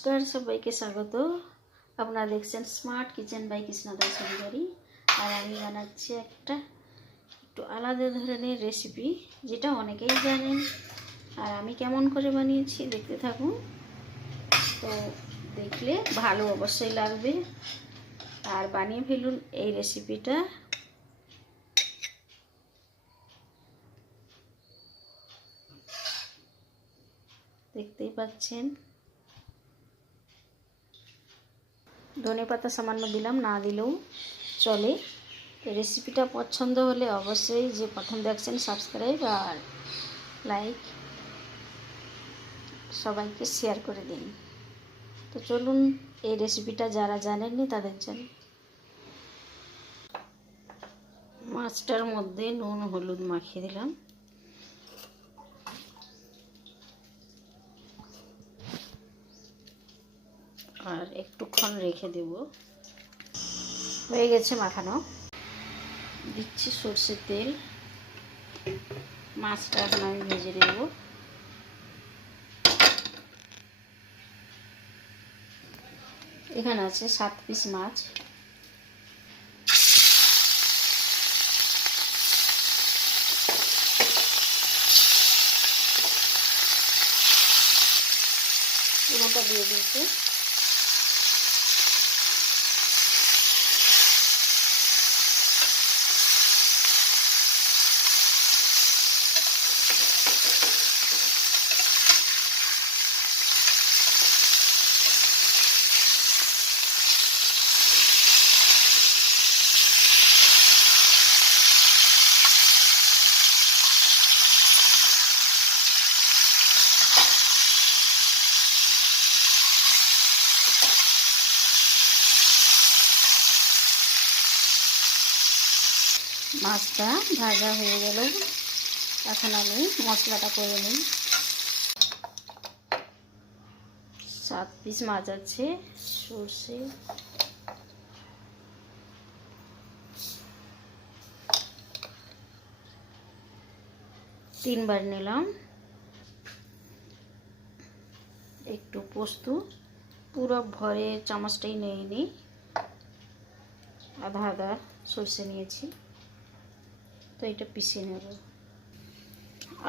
নমস্কার সবাইকে স্বাগত আপনারা দেখছেন smart kitchen by Krishnadas Adhikari আর আমি বানাচ্ছি একটা একটু আলাদা ধরনের রেসিপি যেটা অনেকেই জানেন আর আমি কেমন করে বানিয়েছি দেখতে থাকুন তো দেখলে ভালো অবশ্যই লাগবে আর বানিয়ে ফেলুন এই রেসিপিটা দেখতেই পাচ্ছেন ধনে পাতা সামান্য দিলাম, না দিলেও চলে। তো রেসিপিটা পছন্দ হলে অবশ্যই যে প্রথম দেখছেন সাবস্ক্রাইব আর লাইক সবাইকে শেয়ার করে দিন। তো চলুন এই রেসিপিটা যারা জানেননি তাদের জন্য। মাছটার মধ্যে নুন, হলুদ মাখিয়ে দিলাম। আর একটুক্ষণ রেখে দেব। হয়ে গেছে মাখানো। দিচ্ছি সর্ষের তেল। মাছটা এখন আমি ভেজে নেব। এখানে আছে সাত পিস মাছ। পুরোটা দিয়ে দিয়েছি। মাছটা ভাজা হয়ে গেল। এখন আমি মশলাটা করে নিই। সাত পিস মাছ আছে, সর্ষে। তিনবার নিলাম। একটু পোস্ত। পুরো ভরে চামচটাই নিয়ে নিই। আধা আধা সর্ষে নিয়েছি। তো এটা পিষে নেব।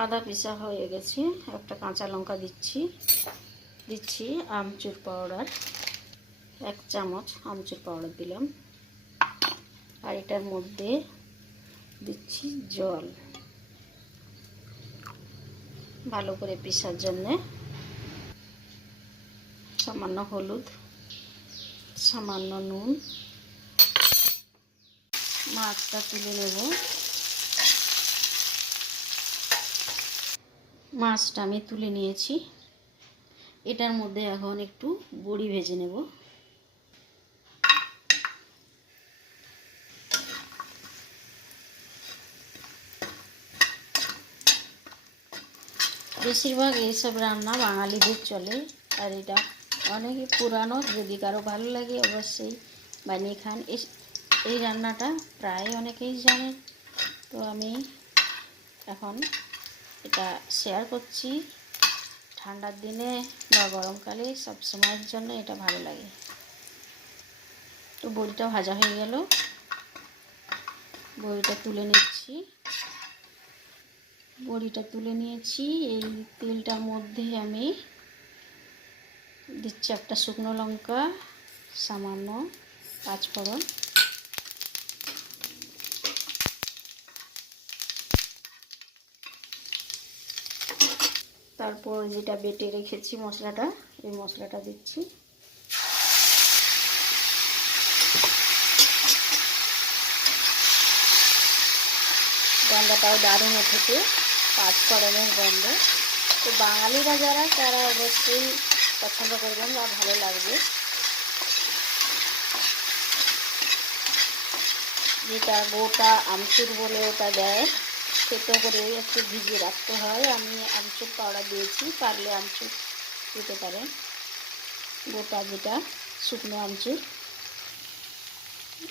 আদা পিসা হয়ে গেছে। একটা কাঁচা লঙ্কা দিচ্ছি। দিচ্ছি আমচুর পাউডার। এক চামচ আমচুর পাউডার দিলাম। আর এটার মধ্যে দিচ্ছি জল। ভালো করে পিসার জন্যে। সামান্য হলুদ, সামান্য নুন। মাছটা তুলে নেব। মাছটা আমি তুলে নিয়েছি। এটার মধ্যে এখন একটু বড়ি ভেজে নেব। বেশিরভাগ এইসব রান্না বাঙালিদের চলে, আর এটা অনেকই পুরানো, যদি কারও ভালো লাগে অবশ্যই বানিয়ে খান। এই রান্নাটা প্রায় অনেকেই জানে। তো আমি এখন এটা শেয়ার করছি। ঠান্ডার দিনে বা গরমকালে সব সময়ের জন্য এটা ভালো লাগে। তো বড়িটা ভাজা হয়ে গেল। বড়িটা তুলে নিচ্ছি। বড়িটা তুলে নিয়েছি। এই তেলটার মধ্যে আমি দিচ্ছি একটা শুকনো লঙ্কা, সামান্য পাঁচফোড়ন। তারপর যেটা বেটে রেখেছি মশলাটা, এই মশলাটা দিচ্ছি। গন্ধটাও দারুণ উঠেছে পাঁচফোড়নের গন্ধ। তো বাঙালিরা যারা, তারা অবশ্যই পছন্দ করবেন বা ভালো লাগবে। যেটা গোটা আমচুর বলে ওটা দেয়। থেতো করে একটু ভিজিয়ে রাখতে হয়। আমি আমচুর পাউডার দিয়েছি, পারলে আমচুর দিতে পারেন। গোটা যেটা শুকনো আমচুর।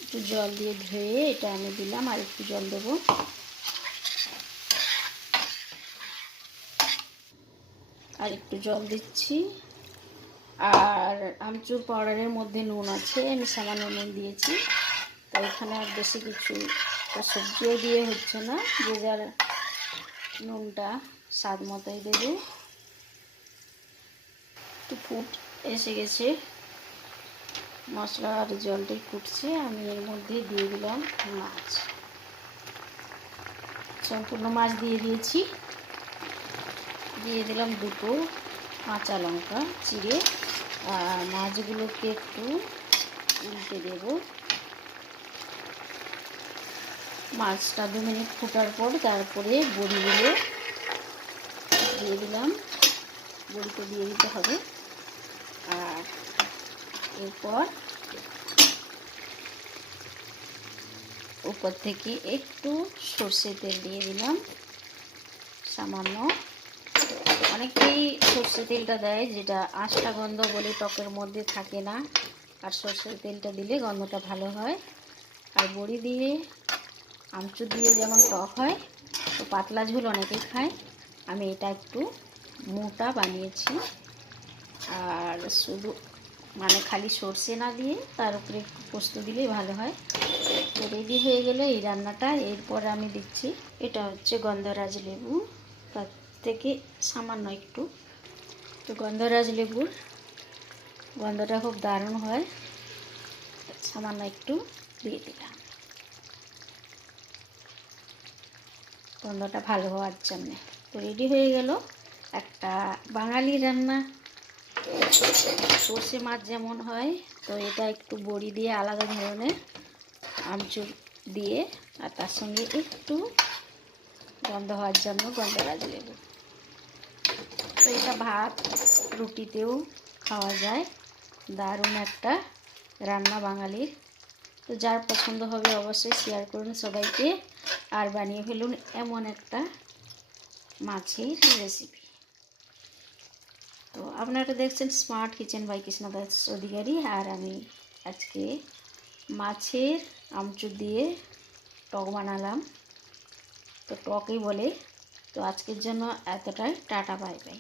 একটু জল দিয়ে ধুয়ে এটা আমি দিলাম, আর একটু জল দেবো। আর একটু জল দিচ্ছি। আর আমচুর পাউডারের মধ্যে নুন আছে, আমি সামান্য নুন দিয়েছি। তো এখানে আর বেশি কিছু তো সবজিও দিয়ে হচ্ছে না, যে যার নুনটা স্বাদ মতোই দেবে। একটু ফুট এসে গেছে মশলা আর জলটাই ফুটছে, আমি এর মধ্যে দিয়ে দিলাম মাছ। সম্পূর্ণ মাছ দিয়ে দিয়েছি। দিয়ে দিলাম দুটো কাঁচা লঙ্কা, চিড়ে, আর মাছগুলোকে একটু উল্টে দেব। মাছটা দু মিনিট ফোটার পর তারপরে বড়িগুলো দিয়ে দিলাম। বড়িতে দিয়ে দিতে হবে। আর এরপর উপর থেকে একটু সর্ষে তেল দিয়ে দিলাম। সামান্য অনেকেই সর্ষে তেলটা দেয়, যেটা আঁশটা গন্ধ বলে টকের মধ্যে থাকে না। আর সর্ষের তেলটা দিলে গন্ধটা ভালো হয়। আর বড়ি দিয়ে আমচুর দিয়ে যেমন টক হয়, তো পাতলা ঝোল অনেকেই খায়। আমি এটা একটু মোটা বানিয়েছি। আর শুধু মানে খালি সর্ষে না দিয়ে তার উপরে একটু পোস্ত দিলেই ভালো হয়। তো রেডি হয়ে গেলে এই রান্নাটা। এরপর আমি দিচ্ছি, এটা হচ্ছে গন্ধরাজ লেবু। তার থেকে সামান্য একটু। তো গন্ধরাজ লেবুর গন্ধটা খুব দারুণ হয়। সামান্য একটু দিয়ে দিলাম। গন্ধটা ভালো হওয়ার জন্যে। তো রেডি হয়ে গেল একটা বাঙালি রান্না। সর্ষে মাছ যেমন হয়, তো এটা একটু বড়ি দিয়ে আলাদা ধরনের আমচুর দিয়ে, আর তার সঙ্গে একটু গন্ধ হওয়ার জন্য গন্ধ গন্ধরাজ লেবু। তো এটা ভাত রুটিতেও খাওয়া যায়। দারুণ একটা রান্না বাঙালির। তো যার পছন্দ হবে অবশ্যই শেয়ার করুন সবাইকে। আর বানিয়ে ফেলুন এমন একটা মাছের রেসিপি তো আপনারা দেখছেন smart kitchen by Krishnadas Adhikari. আর আমি আজকে মাছের আমচুর দিয়ে টক বানালাম। তো টকই বলে। তো আজকের জন্য এতটাই। Tata bye bye